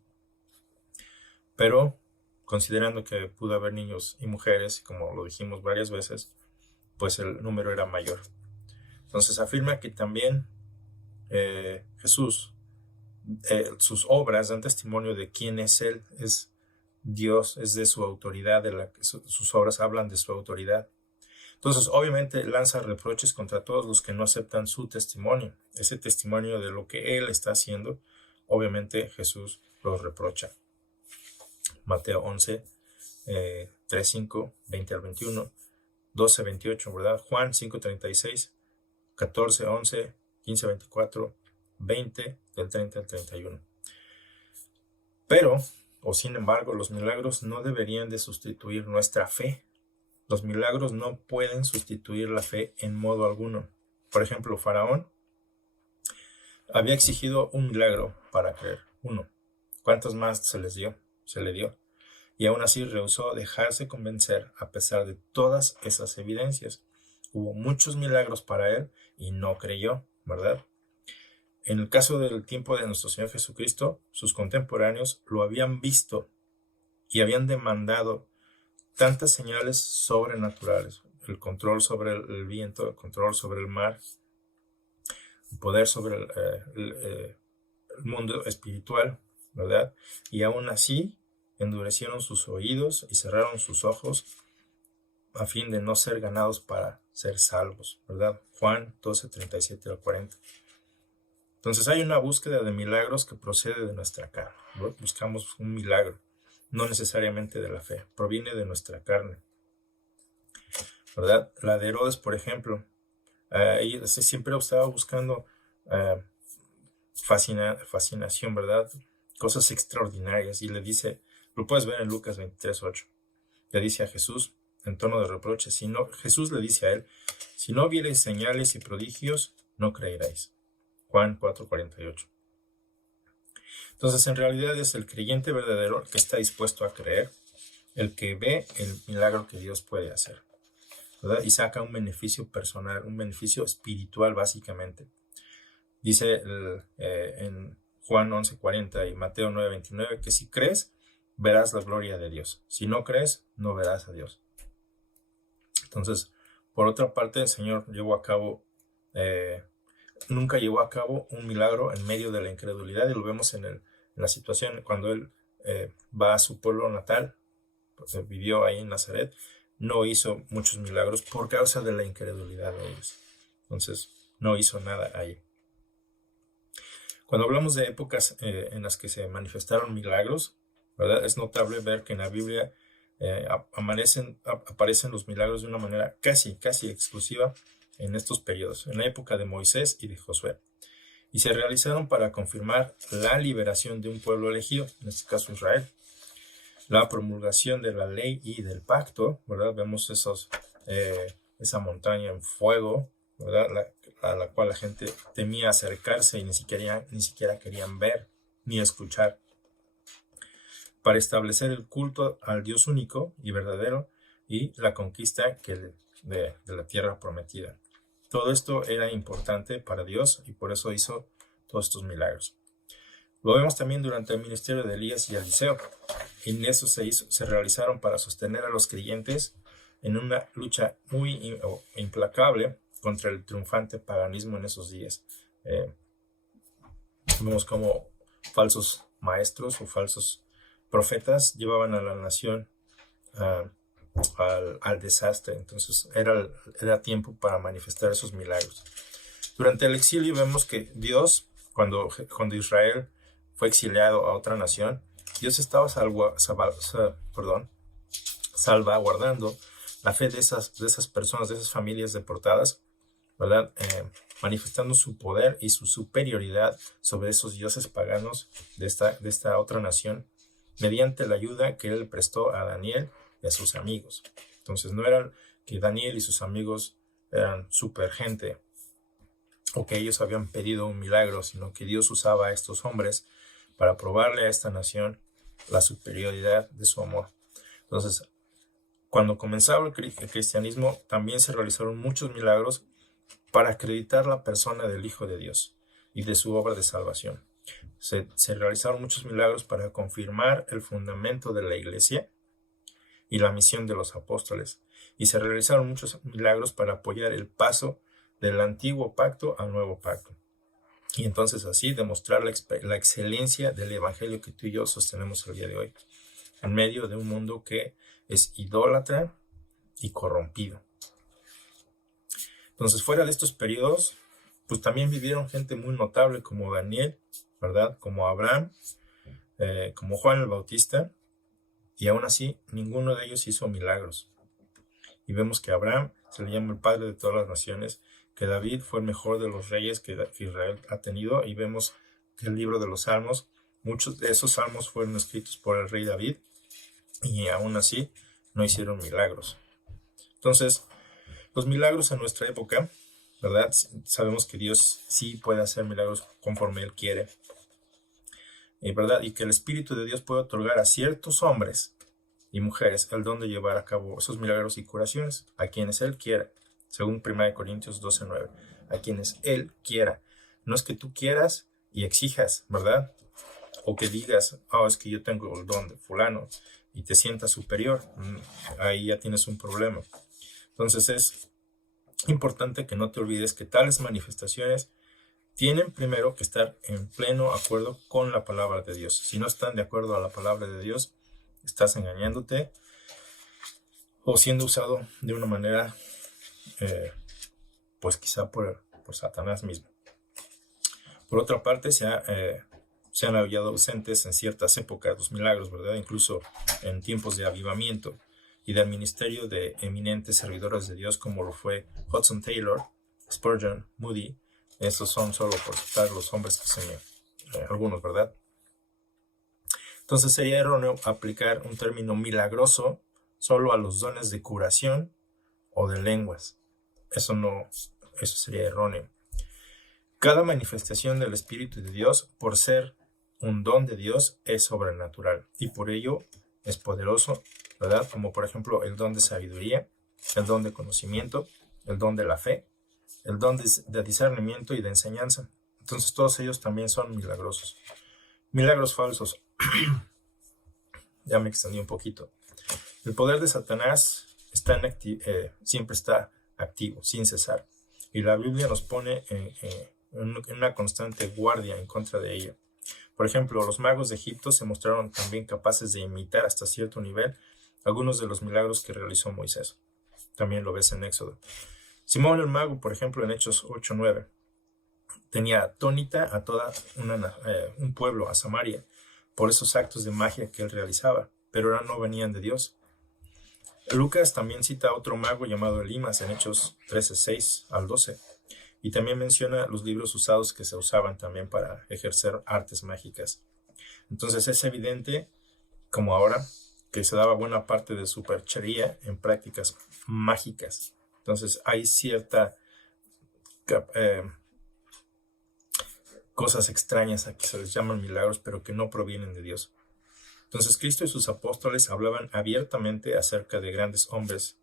pero considerando que pudo haber niños y mujeres, como lo dijimos varias veces, pues el número era mayor. Entonces afirma que también Jesús, sus obras dan testimonio de quién es Él, es Dios, es de su autoridad, sus obras hablan de su autoridad. Entonces, obviamente, lanza reproches contra todos los que no aceptan su testimonio. Ese testimonio de lo que Él está haciendo, obviamente Jesús los reprocha. Mateo 11, 3:5, 20-21, 12:28, ¿verdad? Juan 5:36, 14:11, 15:24, 20, del 30 al 31. Pero, o sin embargo, los milagros no deberían de sustituir nuestra fe. Los milagros no pueden sustituir la fe en modo alguno. Por ejemplo, Faraón había exigido un milagro para creer, uno. ¿Cuántos más se le dio? Y y aún así rehusó dejarse convencer a pesar de todas esas evidencias. Hubo muchos milagros para él y no creyó, ¿verdad? En el caso del tiempo de nuestro Señor Jesucristo, sus contemporáneos lo habían visto y habían demandado tantas señales sobrenaturales, el control sobre el viento, el control sobre el mar, el poder sobre el mundo espiritual, ¿verdad? Y aún así endurecieron sus oídos y cerraron sus ojos a fin de no ser ganados para ser salvos, ¿verdad? Juan 12, 37 al 40. Entonces hay una búsqueda de milagros que procede de nuestra carne, ¿no? Buscamos un milagro, no necesariamente de la fe, proviene de nuestra carne, ¿verdad? La de Herodes, por ejemplo, ella siempre estaba buscando fascinación, ¿verdad? Cosas extraordinarias, y le dice, lo puedes ver en Lucas 23:8, le dice a Jesús en tono de reproche, Jesús le dice a él, si no viereis señales y prodigios, no creeréis. Juan 4:48. Entonces, en realidad es el creyente verdadero el que está dispuesto a creer, el que ve el milagro que Dios puede hacer, ¿verdad? Y saca un beneficio personal, un beneficio espiritual básicamente. Dice en Juan 11:40 y Mateo 9:29 que si crees, verás la gloria de Dios. Si no crees, no verás a Dios. Entonces, por otra parte, el Señor nunca llevó a cabo un milagro en medio de la incredulidad, y lo vemos en la situación cuando Él va a su pueblo natal, vivió ahí en Nazaret, no hizo muchos milagros por causa de la incredulidad de ellos. Entonces, no hizo nada ahí. Cuando hablamos de épocas en las que se manifestaron milagros, ¿verdad? Es notable ver que en la Biblia aparecen los milagros de una manera casi exclusiva en estos periodos, en la época de Moisés y de Josué, y se realizaron para confirmar la liberación de un pueblo elegido, en este caso Israel, la promulgación de la ley y del pacto, ¿verdad? Vemos esa montaña en fuego, ¿verdad? A la cual la gente temía acercarse y ni siquiera querían ver ni escuchar, para establecer el culto al Dios único y verdadero y la conquista de la tierra prometida. Todo esto era importante para Dios y por eso hizo todos estos milagros. Lo vemos también durante el ministerio de Elías y Eliseo. En eso se realizaron para sostener a los creyentes en una lucha muy implacable contra el triunfante paganismo en esos días. Vemos como falsos maestros o falsos profetas llevaban a la nación al desastre. Entonces era tiempo para manifestar esos milagros. Durante el exilio vemos que Dios, cuando Israel fue exiliado a otra nación, Dios estaba salvaguardando la fe de esas personas, de esas familias deportadas, ¿verdad? Manifestando su poder y su superioridad sobre esos dioses paganos de esta otra nación, mediante la ayuda que él prestó a Daniel y a sus amigos. Entonces no era que Daniel y sus amigos eran super gente o que ellos habían pedido un milagro, sino que Dios usaba a estos hombres para probarle a esta nación la superioridad de su amor. Entonces, cuando comenzaba el cristianismo, también se realizaron muchos milagros para acreditar la persona del Hijo de Dios y de su obra de salvación. Se realizaron muchos milagros para confirmar el fundamento de la iglesia y la misión de los apóstoles. Y se realizaron muchos milagros para apoyar el paso del antiguo pacto al nuevo pacto. Y entonces así demostrar la excelencia del evangelio que tú y yo sostenemos el día de hoy, en medio de un mundo que es idólatra y corrompido. Entonces, fuera de estos periodos, pues también vivieron gente muy notable como Daniel, ¿verdad? Como Abraham, como Juan el Bautista, y aún así ninguno de ellos hizo milagros. Y vemos que Abraham se le llama el padre de todas las naciones, que David fue el mejor de los reyes que Israel ha tenido, y vemos que el libro de los Salmos, muchos de esos salmos fueron escritos por el rey David, y aún así no hicieron milagros. Entonces, los milagros en nuestra época, ¿verdad? Sabemos que Dios sí puede hacer milagros conforme Él quiere, ¿verdad? Y que el Espíritu de Dios puede otorgar a ciertos hombres y mujeres el don de llevar a cabo esos milagros y curaciones a quienes Él quiera, según 1 Corintios 12:9, a quienes Él quiera. No es que tú quieras y exijas, ¿verdad? O que digas, es que yo tengo el don de fulano y te sientas superior. Ahí ya tienes un problema. Entonces es importante que no te olvides que tales manifestaciones tienen primero que estar en pleno acuerdo con la palabra de Dios. Si no están de acuerdo a la palabra de Dios, estás engañándote o siendo usado de una manera, pues quizá por Satanás mismo. Por otra parte, se han hallado ausentes en ciertas épocas los milagros, ¿verdad? Incluso en tiempos de avivamiento y del ministerio de eminentes servidores de Dios como lo fue Hudson Taylor, Spurgeon, Moody. Estos son solo por citar los hombres que se algunos, ¿verdad? Entonces sería erróneo aplicar un término milagroso solo a los dones de curación o de lenguas. Eso sería erróneo. Cada manifestación del Espíritu de Dios, por ser un don de Dios, es sobrenatural y por ello es poderoso, ¿verdad? Como por ejemplo el don de sabiduría, el don de conocimiento, el don de la fe, el don de discernimiento y de enseñanza. Entonces todos ellos también son milagrosos. Milagros falsos. Ya me extendí un poquito. El poder de Satanás siempre está activo, sin cesar. Y la Biblia nos pone en una constante guardia en contra de ello. Por ejemplo, los magos de Egipto se mostraron también capaces de imitar hasta cierto nivel algunos de los milagros que realizó Moisés. También lo ves en Éxodo. Simón el mago, por ejemplo, en Hechos 8:9, tenía atónita a toda un pueblo, a Samaria, por esos actos de magia que él realizaba, pero ahora no venían de Dios. Lucas también cita a otro mago llamado Elimas en Hechos 13:6 al 12, y también menciona los libros usados que se usaban también para ejercer artes mágicas. Entonces es evidente, como ahora, que se daba buena parte de superchería en prácticas mágicas. Entonces hay cierta cosas extrañas a que se les llaman milagros, pero que no provienen de Dios. Entonces Cristo y sus apóstoles hablaban abiertamente acerca de grandes hombres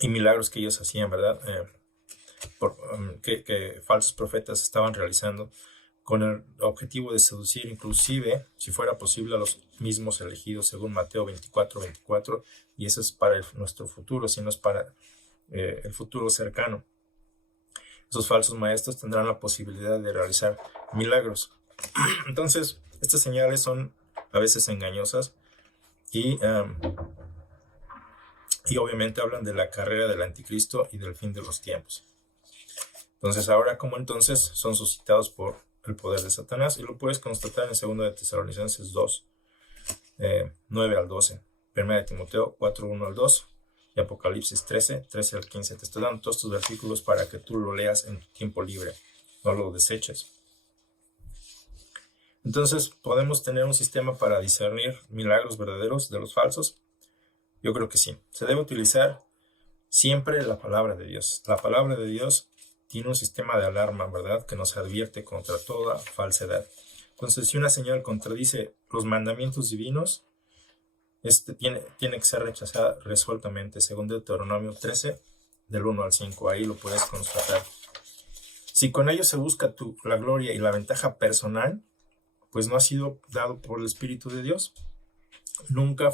y milagros que ellos hacían, ¿verdad? Que falsos profetas estaban realizando con el objetivo de seducir, inclusive, si fuera posible, a los mismos elegidos, según Mateo 24:24, y eso es para nuestro futuro, si no es para el futuro cercano. Esos falsos maestros tendrán la posibilidad de realizar milagros. Entonces, estas señales son a veces engañosas y obviamente hablan de la carrera del anticristo y del fin de los tiempos. Entonces, ahora como entonces son suscitados por el poder de Satanás, y lo puedes constatar en 2 de Tesalonicenses 2, 9 al 12, 1 de Timoteo 4, 1 al 2, y Apocalipsis 13, 13 al 15. Te estoy dando todos estos versículos para que tú lo leas en tu tiempo libre, no lo deseches. Entonces, ¿podemos tener un sistema para discernir milagros verdaderos de los falsos? Yo creo que sí. Se debe utilizar siempre la palabra de Dios. La palabra de Dios tiene un sistema de alarma, ¿verdad?, que nos advierte contra toda falsedad. Entonces, si una señal contradice los mandamientos divinos, tiene que ser rechazada resueltamente, según Deuteronomio 13, del 1 al 5. Ahí lo puedes constatar. Si con ello se busca la gloria y la ventaja personal, pues no ha sido dado por el Espíritu de Dios. Nunca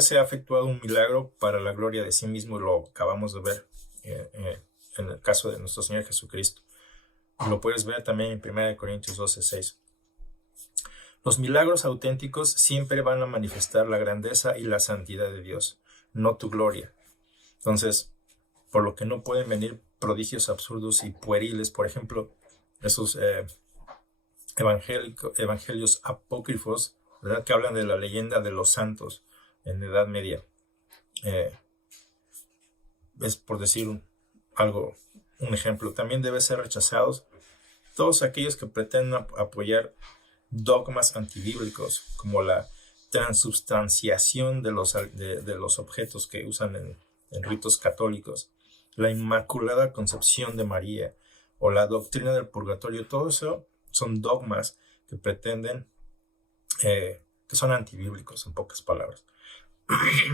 se ha efectuado un milagro para la gloria de sí mismo, y lo acabamos de ver en el caso de nuestro Señor Jesucristo. Lo puedes ver también en 1 Corintios 12:6. Los milagros auténticos siempre van a manifestar la grandeza y la santidad de Dios, no tu gloria. Entonces, por lo que no pueden venir prodigios absurdos y pueriles, por ejemplo, esos evangelios apócrifos, ¿verdad?, que hablan de la leyenda de los santos en la Edad Media. Es por decir un ejemplo. También deben ser rechazados todos aquellos que pretenden apoyar dogmas antibíblicos, como la transubstanciación de los objetos que usan en ritos católicos, la Inmaculada Concepción de María o la doctrina del purgatorio. Todo eso son dogmas que pretenden que son antibíblicos, en pocas palabras.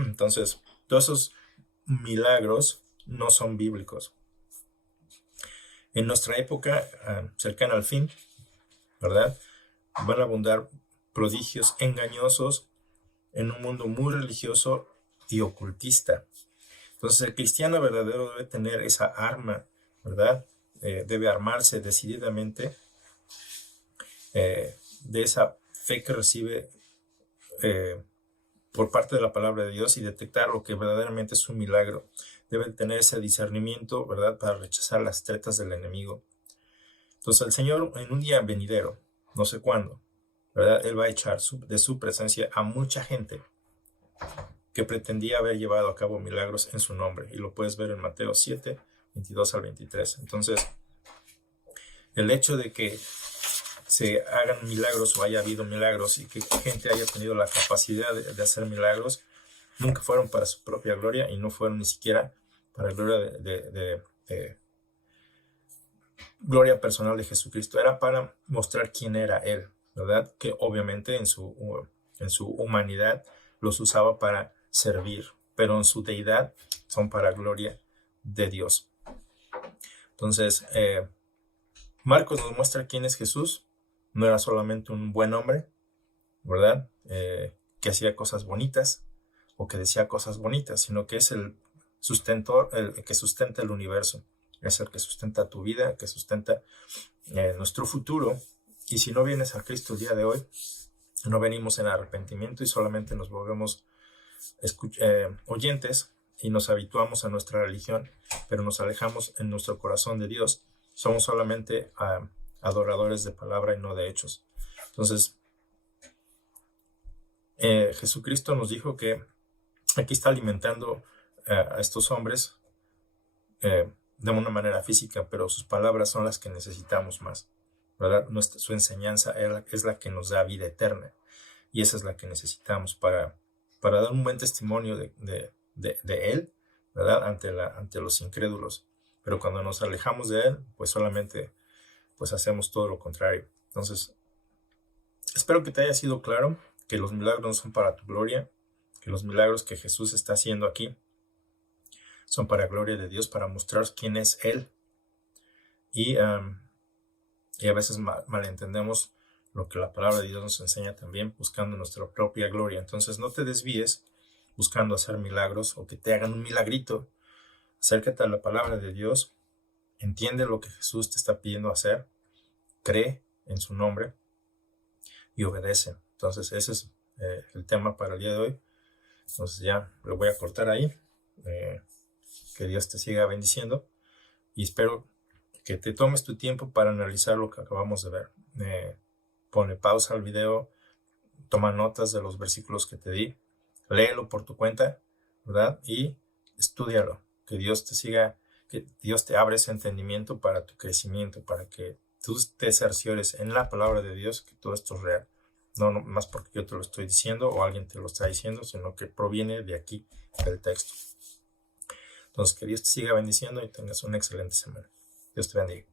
Entonces, todos esos milagros no son bíblicos. En nuestra época cercana al fin, ¿verdad?, van a abundar prodigios engañosos en un mundo muy religioso y ocultista. Entonces, el cristiano verdadero debe tener esa arma, ¿verdad? Debe armarse decididamente de esa fe que recibe por parte de la palabra de Dios y detectar lo que verdaderamente es un milagro. Deben tener ese discernimiento, ¿verdad?, para rechazar las tretas del enemigo. Entonces, el Señor en un día venidero, no sé cuándo, ¿verdad?, Él va a echar de su presencia a mucha gente que pretendía haber llevado a cabo milagros en su nombre. Y lo puedes ver en Mateo 7, 22 al 23. Entonces, el hecho de que se hagan milagros o haya habido milagros y que gente haya tenido la capacidad de hacer milagros, nunca fueron para su propia gloria y no fueron ni siquiera para la gloria de gloria personal de Jesucristo. Era para mostrar quién era Él, ¿verdad? Que obviamente en su humanidad los usaba para servir, pero en su deidad son para gloria de Dios. Entonces, Marcos nos muestra quién es Jesús. No era solamente un buen hombre, ¿verdad?, que hacía cosas bonitas o que decía cosas bonitas, sino que es el que sustenta el universo. Es el que sustenta tu vida, que sustenta nuestro futuro. Y si no vienes a Cristo el día de hoy, no venimos en arrepentimiento y solamente nos volvemos oyentes y nos habituamos a nuestra religión, pero nos alejamos en nuestro corazón de Dios. Somos solamente adoradores de palabra y no de hechos. Entonces, Jesucristo nos dijo que aquí está alimentando a estos hombres de una manera física, pero sus palabras son las que necesitamos más, ¿verdad? Su enseñanza es la que nos da vida eterna, y esa es la que necesitamos para dar un buen testimonio de Él, ¿verdad?, ante los incrédulos. Pero cuando nos alejamos de Él, pues solamente pues hacemos todo lo contrario. Entonces, espero que te haya sido claro que los milagros no son para tu gloria, que los milagros que Jesús está haciendo aquí son para gloria de Dios, para mostrar quién es Él. Y a veces malentendemos lo que la palabra de Dios nos enseña también, buscando nuestra propia gloria. Entonces, no te desvíes buscando hacer milagros o que te hagan un milagrito. Acércate a la palabra de Dios, entiende lo que Jesús te está pidiendo hacer, cree en su nombre y obedece. Entonces, ese es el tema para el día de hoy. Entonces ya lo voy a cortar ahí. Que Dios te siga bendiciendo y espero que te tomes tu tiempo para analizar lo que acabamos de ver. Ponle pausa al video, toma notas de los versículos que te di, léelo por tu cuenta, ¿verdad? Y estúdialo. Que Dios te abra ese entendimiento para tu crecimiento, para que tú te cerciores en la palabra de Dios que todo esto es real. No más porque yo te lo estoy diciendo o alguien te lo está diciendo, sino que proviene de aquí, del texto. Entonces, que Dios te siga bendiciendo y tengas una excelente semana. Dios te bendiga.